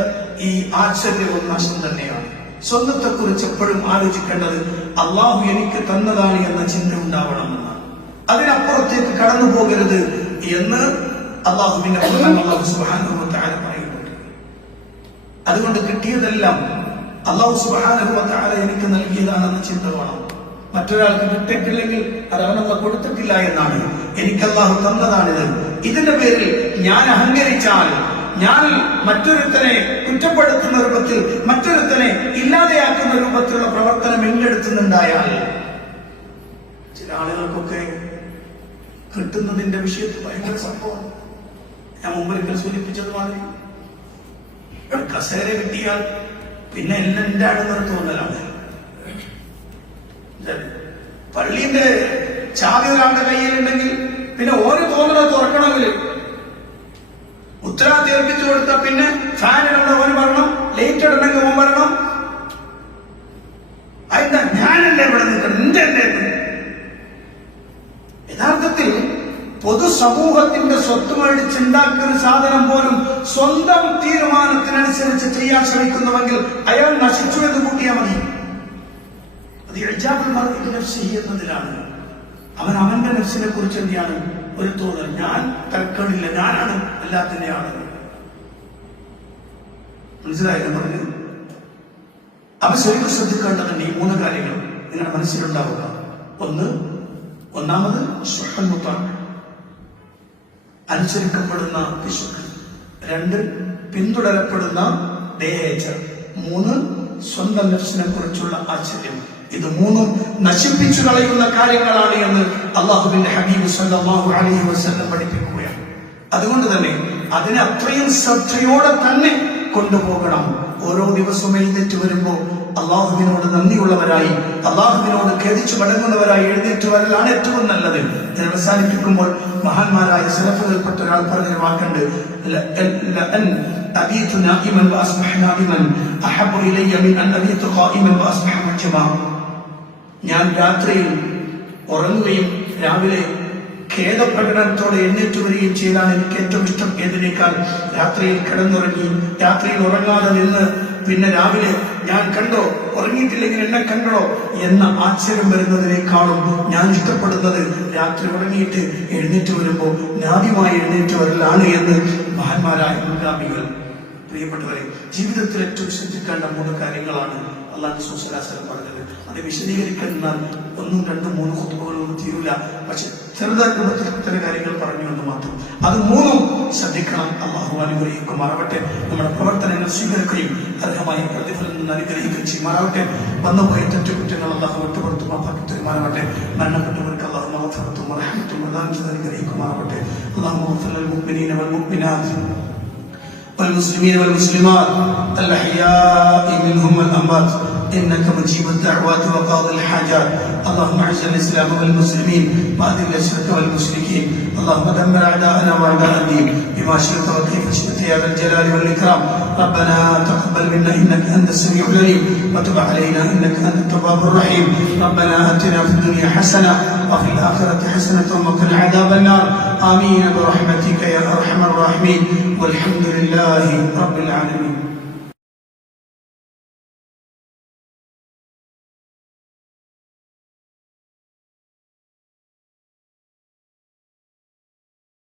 ഈ ആശ്ചര്യവും നാശം തന്നെയാണ്. സ്വന്തത്തെ കുറിച്ച് എപ്പോഴും ആലോചിക്കേണ്ടത് അള്ളാഹു എനിക്ക് തന്നതാണ് എന്ന ചിന്ത ഉണ്ടാവണമെന്നാണ്. അതിനപ്പുറത്തേക്ക് കടന്നു പോകരുത് എന്ന് അള്ളാഹുവിന്റെ അല്ലാഹു സുബ്ഹാനഹു വ തആല പറയുന്നുണ്ട്. അതുകൊണ്ട് കിട്ടിയതെല്ലാം അല്ലാഹു സുബ്ഹാനഹു വ തആല എനിക്ക് നൽകിയതാണെന്ന ചിന്ത വേണം. മറ്റൊരാൾക്ക് കിട്ടിയിട്ടില്ലെങ്കിൽ അത് അവനല്ല കൊടുത്തിട്ടില്ല എന്നാണ്. എനിക്ക് അള്ളാഹു തന്നതാണിത്. ഇതിന്റെ പേരിൽ ഞാൻ അഹങ്കരിച്ചാൽ, ഞാൻ മറ്റൊരുത്തനെ കുറ്റപ്പെടുത്തുന്ന രൂപത്തിൽ, മറ്റൊരുത്തനെ ഇല്ലാതെയാക്കുന്ന രൂപത്തിലുള്ള പ്രവർത്തനം എന്നെടുത്തുന്നുണ്ടായാൽ, ചില ആളുകൾക്കൊക്കെ കിട്ടുന്നതിന്റെ വിഷയത്തിൽ ഭയങ്കര സംഭവം. ഞാൻ മുമ്പൊരിക്കൽ സൂചിപ്പിച്ചത് മാതിരി കസേര കിട്ടിയാൽ പിന്നെ എല്ലാം എന്റെ ആണെന്നൊരു തോന്നലാണ്. പള്ളിന്റെ ചാവി ഒരാളുടെ കയ്യിലുണ്ടെങ്കിൽ പിന്നെ ഓരോ തോന്നലത് തുറക്കണമെങ്കിൽ ഉത്തരവാദിത്തം ഏൽപ്പിച്ചു കൊടുത്താൽ പിന്നെ ഫാൻ ഇടേണ്ട ഓന് വരണം, ലൈറ്റ് ഇടണമെങ്കിൽ ഓൻ വരണം. അതിന്റെ ഞാനല്ലേ ഇവിടെ നിൽക്കണം, എന്റെ യഥാർത്ഥത്തിൽ പൊതുസമൂഹത്തിന്റെ സ്വത്ത് മേടിച്ചുണ്ടാക്കുന്ന സാധനം പോലും സ്വന്തം തീരുമാനത്തിനനുസരിച്ച് ചെയ്യാൻ ശ്രമിക്കുന്നുവെങ്കിൽ അയാൾ നശിച്ചു എന്ന് കൂട്ടിയാൽ മതി. അത് ഇജാബുൽ മർഇ നഫ്സിഹി എന്നതിലാണ്. അവൻ അവന്റെ നഫ്സിനെ കുറിച്ച് എന്താണ് ഒരു തോന്നൽ, ഞാൻ തർക്കമില്ല, ഞാനാണ് എല്ലാത്തിന്റെ ആള്. മനസ്സിലായില്ല പറഞ്ഞു? അവൻ ശരിക്കും ശ്രദ്ധിക്കേണ്ടതുണ്ട് ഈ മൂന്ന് കാര്യങ്ങൾ നിങ്ങളുടെ മനസ്സിലുണ്ടാവുക. ഒന്നാമത് അനുസരിക്കപ്പെടുന്ന പിശുക്ക്. രണ്ട്, പിന്തുടരപ്പെടുന്ന ദേഹേച്ഛ. മൂന്ന്, സ്വന്തം നഫ്സിനെ കുറിച്ചുള്ള ആശ്ചര്യം. ഇത് മൂന്നും നശിപ്പിച്ചു കളയുന്ന കാര്യങ്ങളാണ് എന്ന് അല്ലാഹുവിന്റെ ഹബീബ് സല്ലല്ലാഹു അലൈഹി വസല്ലം പഠിപ്പിക്കുകയാണ്. അതുകൊണ്ട് തന്നെ അതിനെ അത്രയും ശ്രദ്ധയോടെ തന്നെ കൊണ്ടുപോകണം. ഓരോ ദിവസവും എഴുന്നേറ്റ് വരുമ്പോൾ അള്ളാഹുവിനോട് നന്ദിയുള്ളവരായി, അള്ളാഹുവിനോട് ഖേദിച്ചു മടങ്ങുന്നവരായി എഴുന്നേറ്റ് വരലാണ് ഏറ്റവും നല്ലത്. ഞാൻ അവസാനിപ്പിക്കുമ്പോൾ മഹാന്മാരായ സലഫുകൾപ്പെട്ട ഒരാൾ പറഞ്ഞൊരു വാക്കുണ്ട്, അബീതു നാഇമൻ വഅസ്ബഹ നാഇമൻ അഹബ്ബു ഇലയ്യ മിൻ അൻ അബീതു ഖായിമൻ വഅസ്ബഹ മുജ്മഅ. ഞാൻ രാത്രിയിൽ ഉറങ്ങുകയും രാവിലെ ഖേദപ്രകടനത്തോടെ എഴുന്നേറ്റ് വരികയും ചെയ്താണ് എനിക്ക് ഏറ്റവും ഇഷ്ടം ഏതിനേക്കാൾ രാത്രിയിൽ കിടന്നുറങ്ങി രാത്രിയിൽ ഉറങ്ങാതെ നിന്ന് പിന്നെ രാവിലെ ഞാൻ കണ്ടോ ഉറങ്ങിയിട്ടില്ലെങ്കിൽ എന്നെ കണ്ടോ എന്ന ആശ്ചര്യം വരുന്നതിനേക്കാളും ഞാൻ ഇഷ്ടപ്പെടുന്നത് രാത്രി ഉറങ്ങിയിട്ട് എഴുന്നേറ്റ് വരുമ്പോൾ നാദ്യമായി എഴുന്നേറ്റ് വരലാണ് എന്ന് മഹാന്മാരായ മുൻഗാമികൾ. പ്രിയപ്പെട്ടവരെ, ജീവിതത്തിൽ ഏറ്റവും ശ്രദ്ധിക്കേണ്ട 3 കാര്യങ്ങളാണ് അല്ലാഹു സുബ്ഹാനഹു പറഞ്ഞത്. അത് വിശദീകരിക്കാൻ 1, 2, 3 ഖുതുബകളൊന്നും തീരൂല. പക്ഷെ ചെറുതായ രൂപത്തിൽ ഇത്തരം കാര്യങ്ങൾ പറഞ്ഞു എന്ന് മാത്രം. അത് 3ഉം ശ്രദ്ധിക്കണം. അല്ലാഹു അനുഗ്രഹിക്കുമാറാവട്ടെ. നമ്മുടെ പ്രവർത്തനങ്ങൾ സ്വീകരിക്കുകയും അർഹമായ പ്രതിഫലം അനുഗ്രഹിക്കുകയും ചെയ്യുമാറാവട്ടെ. വന്നുപോയ തെറ്റുകുറ്റങ്ങൾ അല്ലാഹു വിട്ടുപുറത്തു മാപ്പാക്കി തരുമാറാവട്ടെ. മരണപ്പെട്ടവർക്ക് അല്ലാഹു മഗ്ഫിറത്തും റഹ്മത്തും പ്രദാനം ചെയ്ത് അനുഗ്രഹിക്കുമാറാവട്ടെ. അല്ലാഹു മഗ്ഫിർ ലിൽ മുഅ്മിനീന വൽ മുഅ്മിനാത്ത് والمسلمين والمسلمات الأحياء منهم والأموات إنك مجيب الدعوات وقاضي الحاجات. اللهم أعز الإسلام والمسلمين وأذل الشرك والمشركين. اللهم دمر أعداءنا وأعداء الدين بما شئت وكيف شئت يا ذا الجلال والإكرام. ربنا تقبل منا إنك أنت السميع العليم وتب علينا إنك أنت التواب الرحيم. ربنا آتنا في الدنيا حسنة وفي الآخرة حسنة وقنا عذاب النار. آمين برحمتك يا أرحم الراحمين والحمد لله رب العالمين.